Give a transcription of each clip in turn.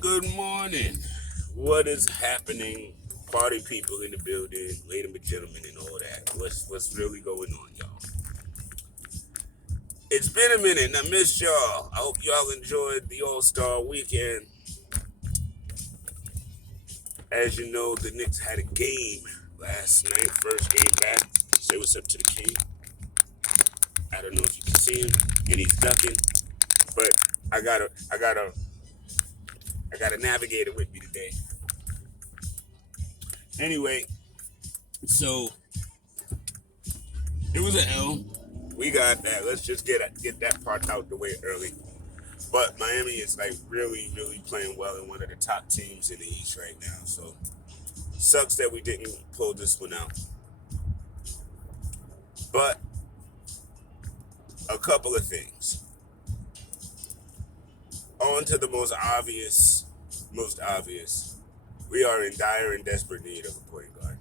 Good morning. What is happening? Party people in the building, ladies and gentlemen, and all that. What's really going on, y'all? It's been a minute, and I missed y'all. I hope y'all enjoyed the All Star weekend. As you know, the Knicks had a game last night, first game back. Say what's up to the king. I don't know if you can see him, and he's ducking, but I gotta, I gotta, I gotta navigate it with me today. Anyway, so it was an L. We got that. Let's just get that part out the way early. But Miami is like really, really playing well and one of the top teams in the East right now. So sucks that we didn't pull this one out. But a couple of things. On to the most obvious. We are in dire and desperate need of a point guard.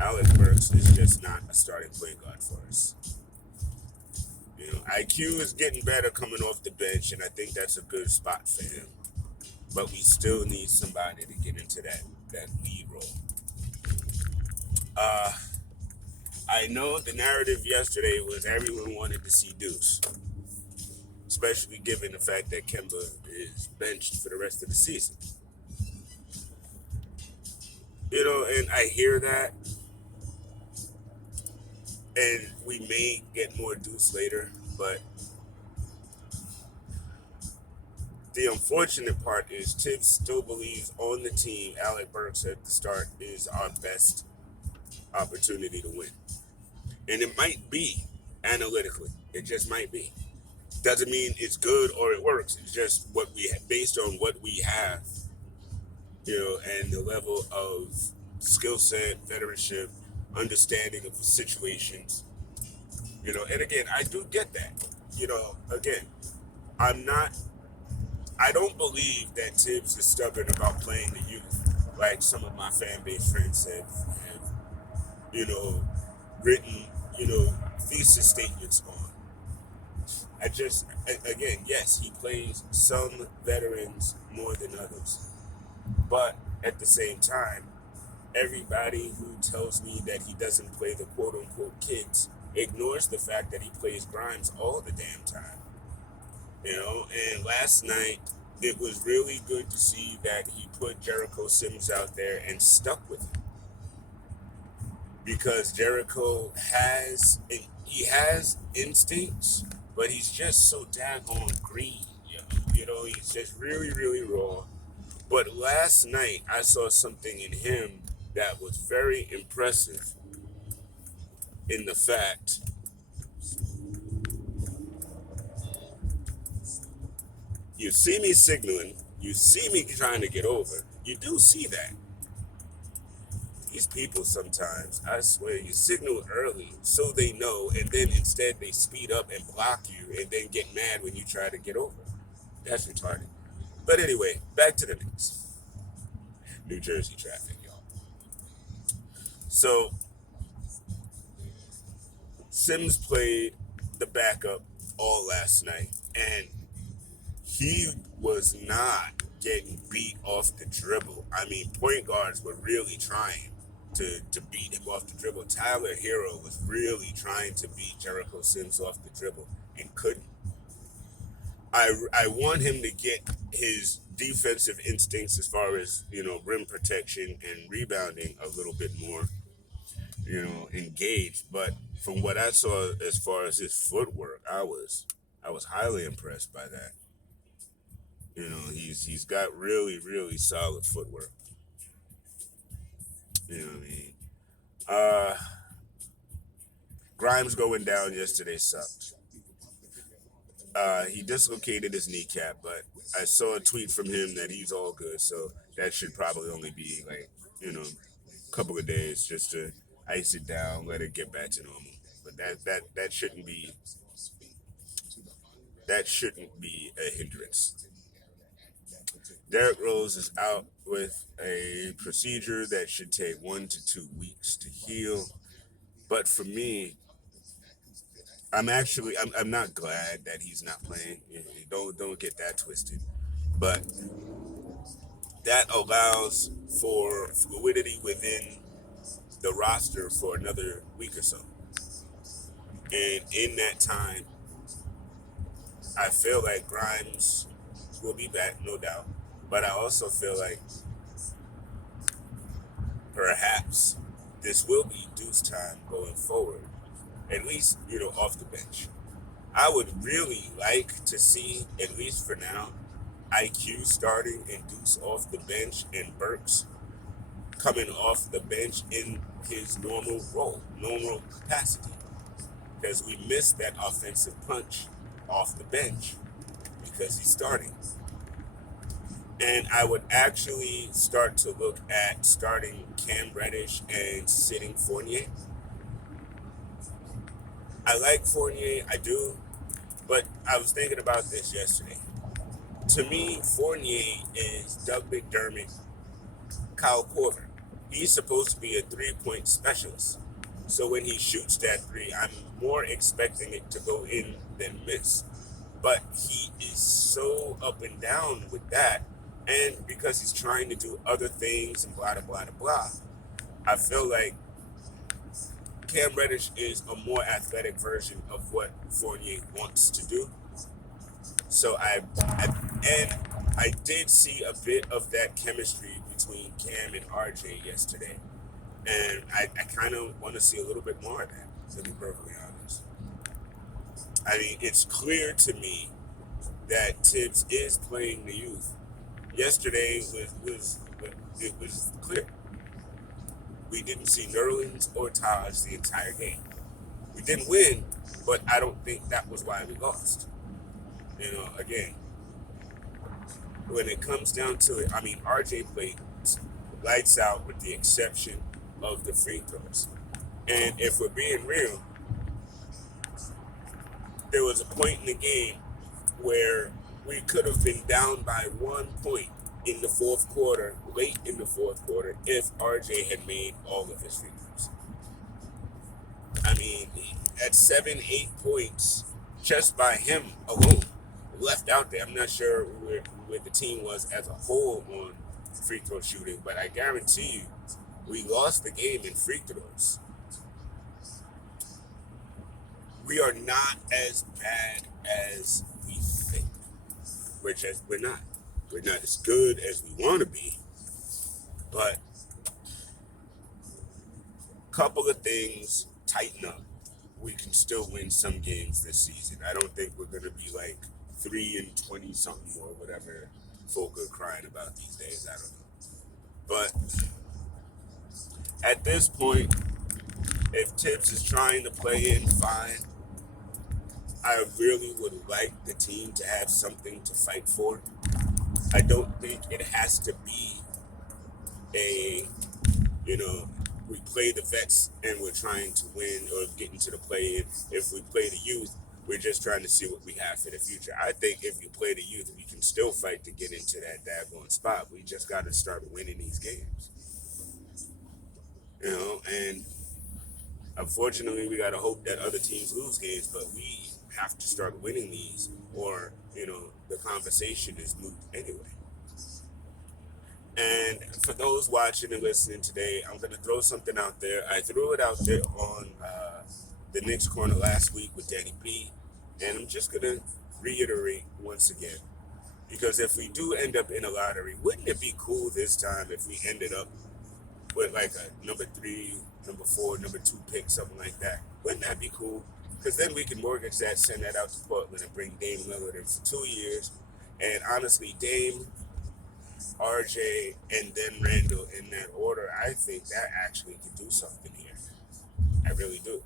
Alex Burks is just not a starting point guard for us. You know, IQ is getting better coming off the bench, and I think that's a good spot for him. But we still need somebody to get into that lead role. Uh, I know the narrative yesterday was everyone wanted to see Deuce, especially given the fact that Kemba is benched for the rest of the season. You know, and I hear that, and we may get more Deuce later, but the unfortunate part is Tibbs still believes on the team Alec Burks at the start is our best opportunity to win. And it might be analytically. It just might be. Doesn't mean it's good or it works. It's just what we based on what we have, you know, and the level of skill set, veteranship, understanding of situations, you know. And again, I do get that. You know, again, I'm not. I don't believe that Tibbs is stubborn about playing the youth, like some of my fan base friends have you know, written, you know, thesis statements on. Again, yes, he plays some veterans more than others. But at the same time, everybody who tells me that he doesn't play the quote unquote kids ignores the fact that he plays Grimes all the damn time. You know, and last night it was really good to see that he put Jericho Sims out there and stuck with him. Because Jericho he has instincts, but he's just so daggone green. You know, he's just really, really raw. But last night I saw something in him that was very impressive in the fact you see me signaling, you see me trying to get over. You do see that. These people sometimes, I swear, you signal early so they know, and then instead they speed up and block you and then get mad when you try to get over. That's retarded. But anyway, back to the Knicks. New Jersey traffic, y'all. So Sims played the backup all last night, and he was not getting beat off the dribble. I mean, point guards were really trying to beat him off the dribble. Tyler Hero was really trying to beat Jericho Sims off the dribble and couldn't. I want him to get his defensive instincts as far as, you know, rim protection and rebounding a little bit more, you know, engaged. But from what I saw as far as his footwork, I was highly impressed by that. You know, he's got really, really solid footwork. You know what I mean? Uh Grimes going down yesterday sucked. He dislocated his kneecap, but I saw a tweet from him that he's all good, so that should probably only be like, you know, a couple of days just to ice it down, let it get back to normal. But that shouldn't be a hindrance. Derrick Rose is out with a procedure that should take 1 to 2 weeks to heal. But for me, I'm not glad that he's not playing. Don't get that twisted. But that allows for fluidity within the roster for another week or so. And in that time, I feel like Grimes will be back, no doubt. But I also feel like perhaps this will be Deuce time going forward, at least, off the bench. I would really like to see, at least for now, IQ starting and Deuce off the bench and Burks coming off the bench in his normal role, normal capacity. Because we missed that offensive punch off the bench because he's starting. And I would actually start to look at starting Cam Reddish and sitting Fournier. I like Fournier, I do, but I was thinking about this yesterday. To me, Fournier is Doug McDermott, Kyle Korver. He's supposed to be a three-point specialist. So when he shoots that three, I'm more expecting it to go in than miss. But he is so up and down with that. And because he's trying to do other things and blah, blah, blah, blah, I feel like Cam Reddish is a more athletic version of what Fournier wants to do. So I did see a bit of that chemistry between Cam and RJ yesterday. And I kind of want to see a little bit more of that, to be perfectly honest. I mean, it's clear to me that Tibbs is playing the youth. Yesterday it was clear. We didn't see Nerlens or Taj the entire game. We didn't win, but I don't think that was why we lost. Again, when it comes down to it, I mean, RJ played lights out with the exception of the free throws. And if we're being real, there was a point in the game where we could have been down by 1 point in the fourth quarter, late in the fourth quarter, if RJ had made all of his free throws. I mean, at 7, 8 points, just by him alone, left out there. I'm not sure where the team was as a whole on free throw shooting, but I guarantee you, we lost the game in free throws. We are not as bad as we think. We're not. We're not as good as we want to be, but a couple of things tighten up. We can still win some games this season. I don't think we're going to be like 3-20 something or whatever folk are crying about these days. I don't know. But at this point, if Tibbs is trying to play in, fine. I really would like the team to have something to fight for. I don't think it has to be a, we play the vets and we're trying to win or get into the play-in. If we play the youth, we're just trying to see what we have for the future. I think if you play the youth, we can still fight to get into that daggone spot. We just got to start winning these games. And unfortunately, we got to hope that other teams lose games, but we have to start winning these or, the conversation is moot anyway. And for those watching and listening today, I'm going to throw something out there. I threw it out there on the Knicks Corner last week with Danny B. And I'm just going to reiterate once again. Because if we do end up in a lottery, wouldn't it be cool this time if we ended up with like a number 3, number 4, number 2 pick, something like that? Wouldn't that be cool? Because then we can mortgage that, send that out to Portland, and bring Dame Lillard in for 2 years. And honestly, Dame, RJ, and then Randall in that order, I think that actually could do something here. I really do.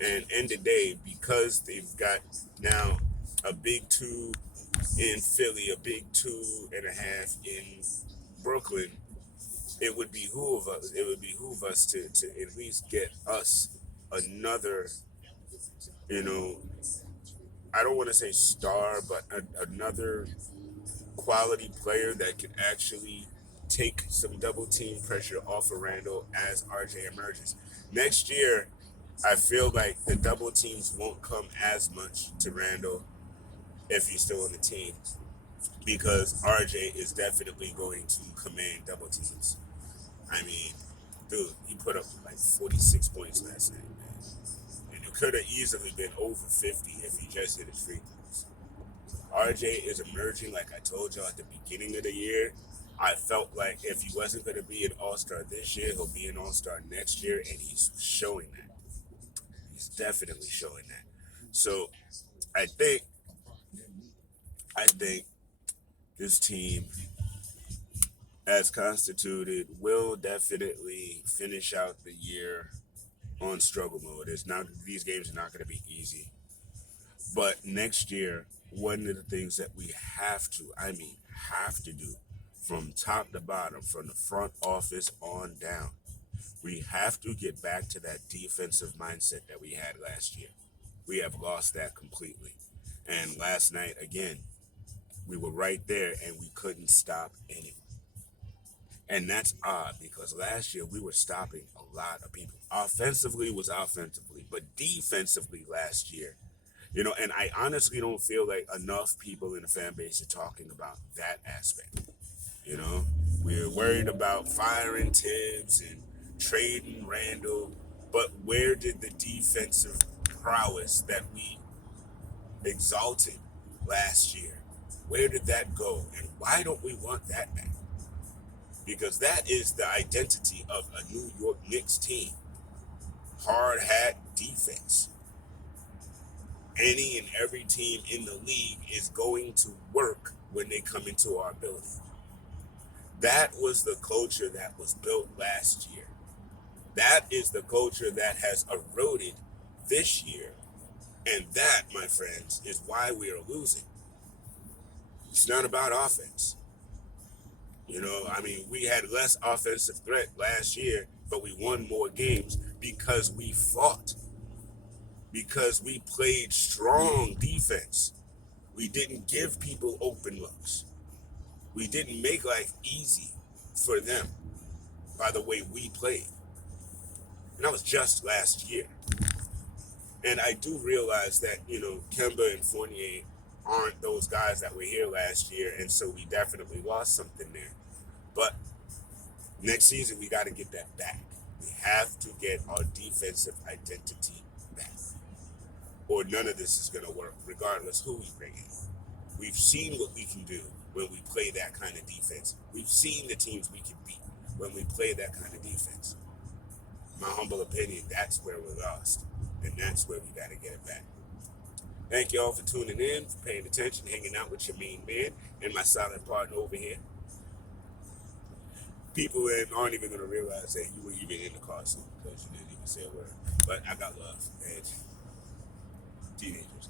And end of the day, because they've got now a big 2 in Philly, a big 2.5 in Brooklyn, it would behoove us to at least get us another, I don't want to say star, but another quality player that can actually take some double team pressure off of Randall as RJ emerges. Next year, I feel like the double teams won't come as much to Randall if he's still on the team. because RJ is definitely going to command double teams. I mean, dude, he put up like 46 points last night, man. And it could have easily been over 50 if he just hit his free throws. RJ is emerging, like I told y'all at the beginning of the year. I felt like if he wasn't going to be an all-star this year, he'll be an all-star next year, and he's showing that. He's definitely showing that. So I think this team, as constituted, will definitely finish out the year on struggle mode. It's not These games are not going to be easy, but next year, one of the things that we have to do, from top to bottom, from the front office on down, we have to get back to that defensive mindset that we had last year. We have lost that completely. And last night, again, we were right there and we couldn't stop anyone. And that's odd because last year we were stopping a lot of people. Offensively was offensively, but defensively last year, and I honestly don't feel like enough people in the fan base are talking about that aspect. We're worried about firing Tibbs and trading Randall, but where did the defensive prowess that we exalted last year, where did that go? And why don't we want that back? Because that is the identity of a New York Knicks team. Hard hat defense. Any and every team in the league is going to work when they come into our building. That was the culture that was built last year. That is the culture that has eroded this year. And that, my friends, is why we are losing. It's not about offense. We had less offensive threat last year, but we won more games because we fought. Because we played strong defense. We didn't give people open looks. We didn't make life easy for them by the way we played. And that was just last year. And I do realize that, Kemba and Fournier aren't those guys that were here last year, and so we definitely lost something there. But next season, we got to get that back. We have to get our defensive identity back, or none of this is going to work, regardless who we bring in. We've seen what we can do when we play that kind of defense. We've seen the teams we can beat when we play that kind of defense. My humble opinion, that's where we're lost, and that's where we got to get it back. Thank y'all for tuning in, for paying attention, hanging out with your main man and my silent partner over here. People aren't even going to realize that you were even in the car soon because you didn't even say a word. But I got love, man. Teenagers.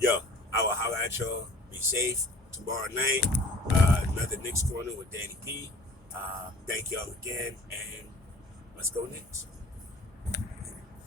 Yo, I will holler at y'all. Be safe. Tomorrow night, another Knicks Corner with Danny P. Thank y'all again, and let's go Knicks.